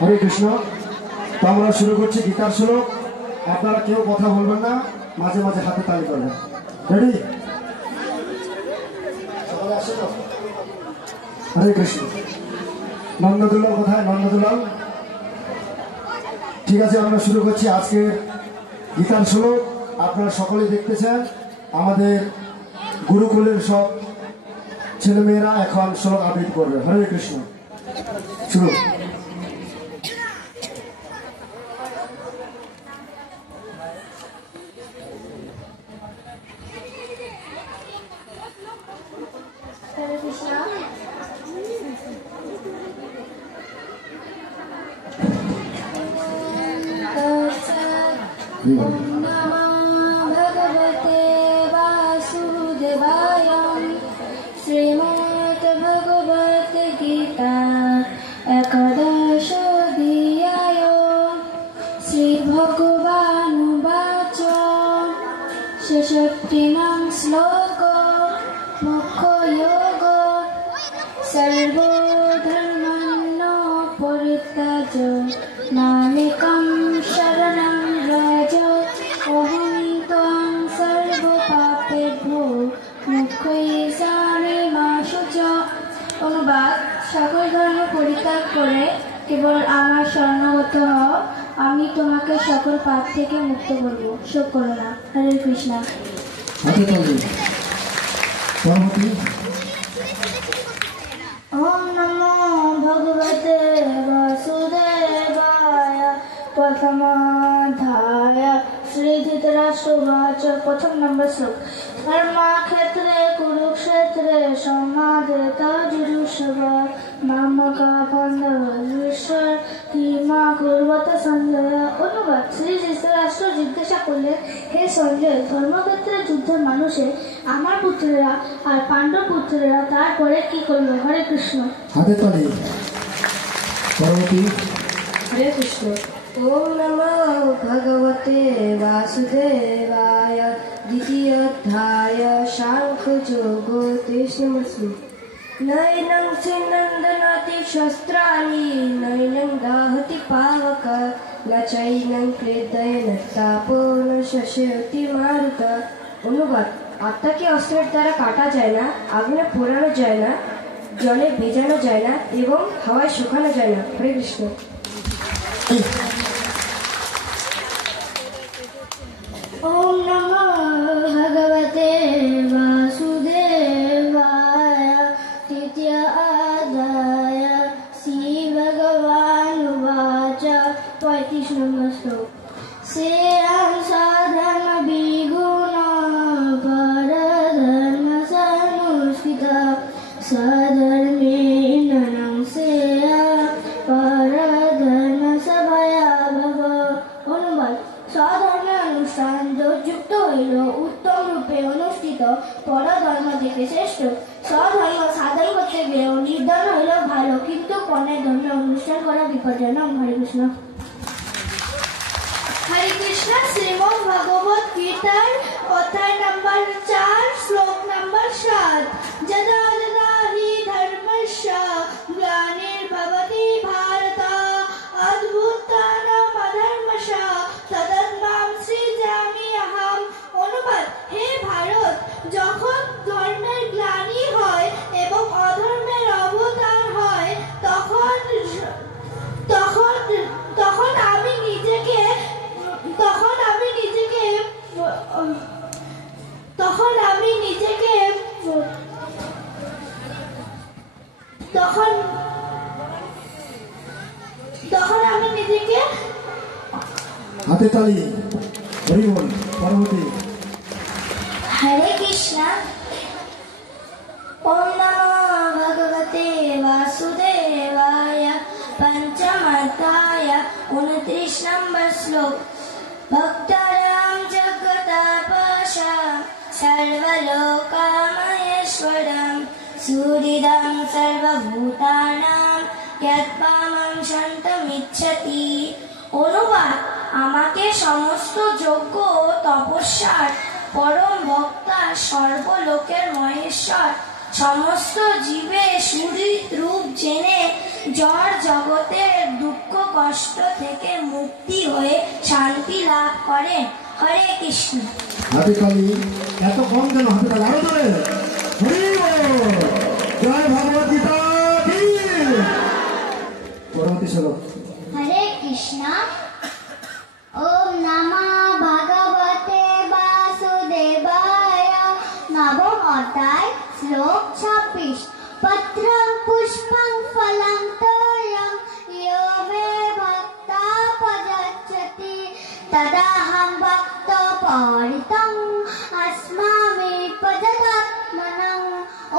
হরে কৃষ্ণ। তো আমরা শুরু করছি গীতার শ্লোক। আপনারা কেউ কথা বলবেন না, মাঝে মাঝে হাতে তালি করবেন। রেডি? হরে কৃষ্ণ। নন্দদুলাল কোথায়? নন্দদুলাল, ঠিক আছে, আমরা শুরু করছি আজকের গীতার শ্লোক। আপনারা সকলেই দেখতেছেন আমাদের গুরুকুলের সব ছেলেমেয়েরা এখন শ্লোক আবৃত্তি করবে। হরে কৃষ্ণ, শুরু। भगवते वासुदेवाय श्रीमद् भगवत गीता एकादश अध्याय श्री भगवानुवाच षष्ठीनां श्लोक मुख्ययोग सर्वधर्मान् परित्यज्य मामेकं शरणं व्रज अहं त्वां सर्वपापेभ्यो मोक्षयिष्यामि मा शुचा। অনুবাদ: সকল ধর্ম পরিত্যাগ করে কেবল আমার শরণাগত হও, আমি তোমাকে সকল পাপ থেকে মুক্ত করব। শোক করো না। হরে কৃষ্ণ। ওম নমো ভগবতে বাসুদেবায়। প্রথমাধ্যায় শ্রী ধৃতরাষ্ট্রবাচ। প্রথম নম্বর শ্লোক। ধর্মক্ষেত্রে কুরুক্ষেত্রে সমাদেতা যুযুৎসব মামকা পাণ্ডবেশ্বর কিমা কুর্বত সঞ্জয়। অনুবাদ: শ্রী ধৃতরাষ্ট্র জিজ্ঞাসা করলেন, হে সঞ্জয়, ধর্মক্ষেত্রে যুদ্ধের মানুষে আমার পুত্রেরা আর পাণ্ডব পুত্রেরা তারপরে কি করল? হরে কৃষ্ণ। হাতে তালি। পরবর্তী। হরে কৃষ্ণ। ওম নমো ভগবতে বাসুদেবায়। দ্বিতীয় অধ্যায় সাংখ্যযোগ। 23 নম্বর শ্লোক। নৈनं ছিন্দন্তি শস্ত্রাণি নৈनं দাহতি পাবক ন চৈनं ক্লেদয়েন তাপো ন শোষয়তি মারুত। অনুবাদ: আত্মাকে অস্ত্রের দ্বারা কাটা যায় না, আগুনে পোড়ানো যায় না, জলে ভেজানো যায় না এবং হাওয়ায় শুকানো যায় না। হরে কৃষ্ণ। ওম নমো ভগবতে বাসুদেবায়। তৃতীয় অধ্যায় শ্রী ভগবানুবাচ। 35 নম্বর শ্লোক। শ্রেয়াং সাধন বিগুণ পরধর্ম সংস্কৃত স্বধর্মে নরং শ্রেয়া পরধর্ম সভয়াভব। অনুবাদ: স্বধর্মের অনুষ্ঠান যুক্ত হইল উত্তম রূপে অনুষ্ঠিত, পরধর্ম থেকে শ্রেষ্ঠ। স্বধর্ম সাধন করতে গিয়েও নির্ধন হইল ভালো, কিন্তু পরের ধর্মে অনুষ্ঠান করা বিপজ্জনক। হরে কৃষ্ণ। হরে কৃষ্ণ। শ্রীমদ্ ভগবত গীতার অধ্যায় নম্বর 4 শ্লোক নম্বর 7। যদা যদা হি ধর্মস্য গ্লানির্ভবতি ভারত অদ্ভুতানাম অধর্মস্য তদাত্মাং সৃজামি অহম। অনুবাদ: হে ভারত, যখন ধর্মের গ্লানি হয় এবং অধর্মের অবতার হয় তখন আমি নিজেকে হাতে তালি। হরি বল। পরবর্তী। হরে কৃষ্ণ। ওম নমো ভগবতে বাসুদেবায়। পঞ্চম অধ্যায় 29 নম্বর শ্লোক। ভক্তারাম জগতাপশাম সর্বলোকমহেশ্বরম সুহৃদং সর্বভূতানাং যৎপামং শান্তমিচ্ছতি। অনুবাদ: আমাকে সমস্ত যজ্ঞ ও তপস্যার পরম বক্তা সর্বলোকের মহেশ্বর সমস্ত জীবে রূপ জেনে জড় জগতের দুঃখ কষ্ট থেকে মুক্তি হয়ে শান্তি লাভ করেন। হরে কৃষ্ণ। হাতে তালি এত কম কেন? হাতে তালি আরো ধরে জয় ভগবত গীতা কি। পরবর্তী শ্লোক। হরে কৃষ্ণ। ওম নমঃ ভগবতে বাসুদেবায়। নবম অধ্যায়, শ্লোক 26। পত্রং পুষ্পং ফলং তোয়ং ইয়ো মে ভক্তা পদাচ্যতি তদাহং ভক্ত পরিতং अस्मामि পদাত্মনং।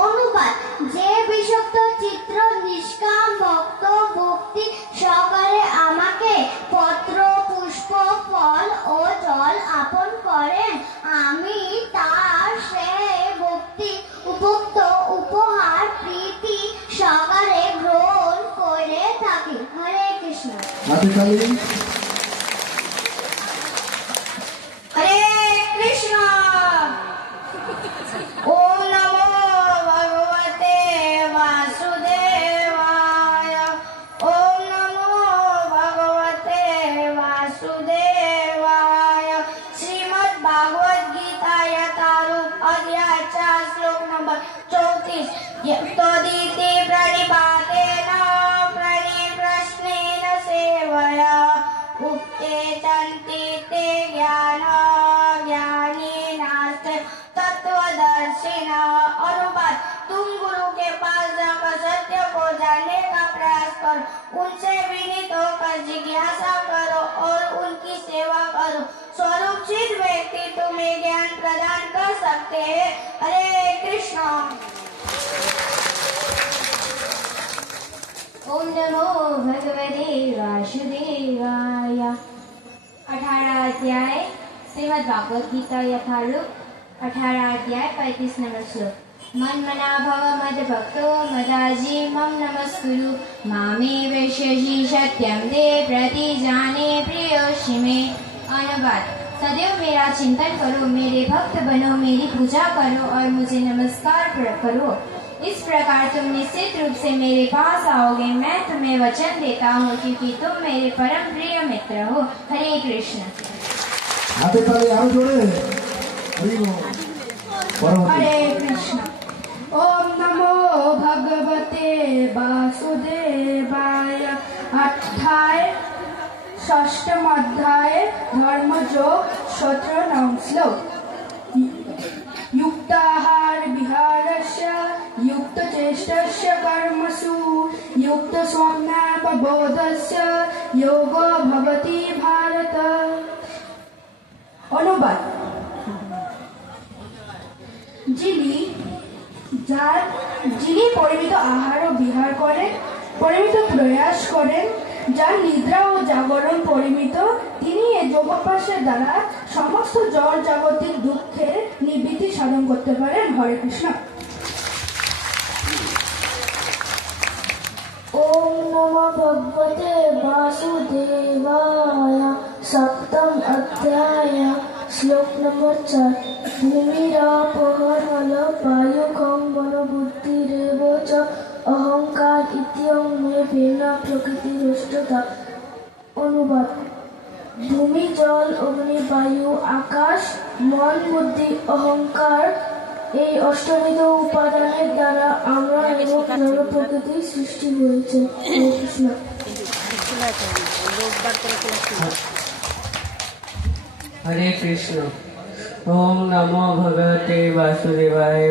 অনুবাদ: যে বিশুদ্ধ চিত্র নিষ্কাম ভক্ত ভক্তি সহকারে আমাকে পত্র পুষ্প ফল ও জল আপন করেন, আমি তার সেই ভক্তি উপযুক্ত উপহার প্রীতি সহকারে গ্রহণ করে থাকি। হরে কৃষ্ণ। হাতে তালি। হরে কৃষ্ণ। ওম নমো ভগবতে বাসুদেবায়। ওম নমো ভগবতে বাসুদেবায়। শ্রীমদ্ ভাগবত গীতা यथारूप अध्याय 4 श्लोक नंबर 34। तदिति प्रणिपातेन प्रणिप्रश्नेन सेवया उपतेजन्ति ते ज्ञानिनास्ते तत्वदर्शिनः। अनुवाद: तुम गुरु के पास जाकर सत्य को जानने का प्रयास करो, उनसे विनीत होकर जिज्ञासा करो और उनकी सेवा करो। स्वरूपसिद्ध व्यक्ति तुम्हें ज्ञान प्रदान कर सकते हैं। हरे कृष्ण। ओम नमो भगवते वासुदेवाय। 18 अध्याय श्रीमद् भागवत गीता यथारूप 18 अध्याय 35 नंबर श्लोक। मन मना भव मद भक्तो मदाजी मम नमस्कुरु मामे वैश्यसि सत्यम दे प्रति जाने प्रियोषि में। अनुवाद: सदैव मेरा चिंतन करो, मेरे भक्त बनो, मेरी पूजा करो और मुझे नमस्कार करो। इस प्रकार तुम निश्चित रूप से मेरे पास आओगे। मैं तुम्हें वचन देता हूँ क्योंकि तुम मेरे परम प्रिय मित्र हो। हरे कृष्ण। हाथे ताली आरो जोड़े। हरि बोल। परमहंस। हरे कृष्ण। ओम नमो भगवते वासुदेवाय। अध्याय षष्ठम अध्याय धर्मयोग 17 नवम श्लोक। युक्ताहार विहारस्य युक्तचेष्टस्य कर्मसु युक्तस्वप्नापबोधस्य योगो भवति भारत। অনুবাদ: যিনি পরিমিত আহার ও বিহার করেন, পরিমিত প্রয়াস করেন, যার নিদ্রা ও জাগরণ পরিমিত, তিনি এই যোগাভ্যাসের দ্বারা সমস্ত জড় জাগতিক দুঃখের নিবৃত্তি সাধন করতে পারেন। হরে কৃষ্ণ। ओम नमो भगवते वासुदेवाय। सप्तम अध्याय श्लोक नंबर 4। भूमिरापः नलो वायुखं वनबुद्धिरेव च अहंकार इत्यं मे भिन्ना प्रकृतिरुष्टता। অনুবাদ: ভূমি, জল, অগ্নি, বায়ু, আকাশ, মন, বুদ্ধি, অহংকার এই অষ্টবিধ উপাদানের দ্বারা আমরা এবং জড় প্রকৃতির সৃষ্টি হয়েছে। হরে কৃষ্ণ। हरे कृष्ण। ओम नमो भगवते वासुदेवाय।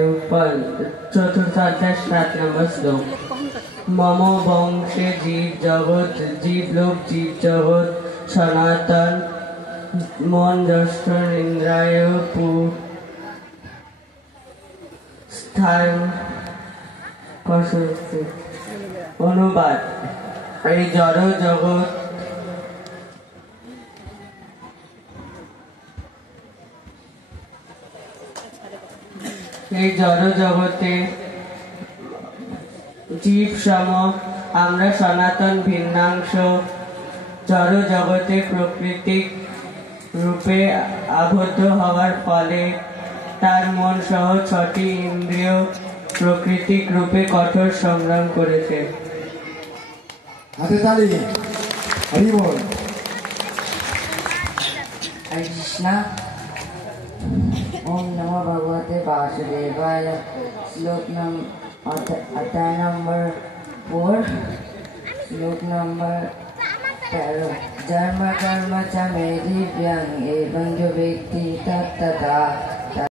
चतुर्थ अध्याय 7 नंबर श्लोक। मम वंशे जीव जगत जीवलोक जीव जगत सनातन मन दष्ट इंद्राय স্থান। অনুবাদ: এই জড় জগৎ এই জড় জগতে জীব সম আমরা সনাতন ভিন্নাংশ। জড় জগতে প্রাকৃতিক রূপে আবদ্ধ হওয়ার ফলে তার মন সহ 6টি ইন্দ্রিয় প্রাকৃতিক রূপে কঠোর সংগ্রাম করেছে। হাতে তালি, হরি বল। हरे कृष्णा। ओम नमो भगवते वासुदेवाय। श्लोक अध्याय नंबर 4, श्लोक नंबर 13। जन्म कर्म च मे दिव्यं एवं जो व्यक्ति तत्तथा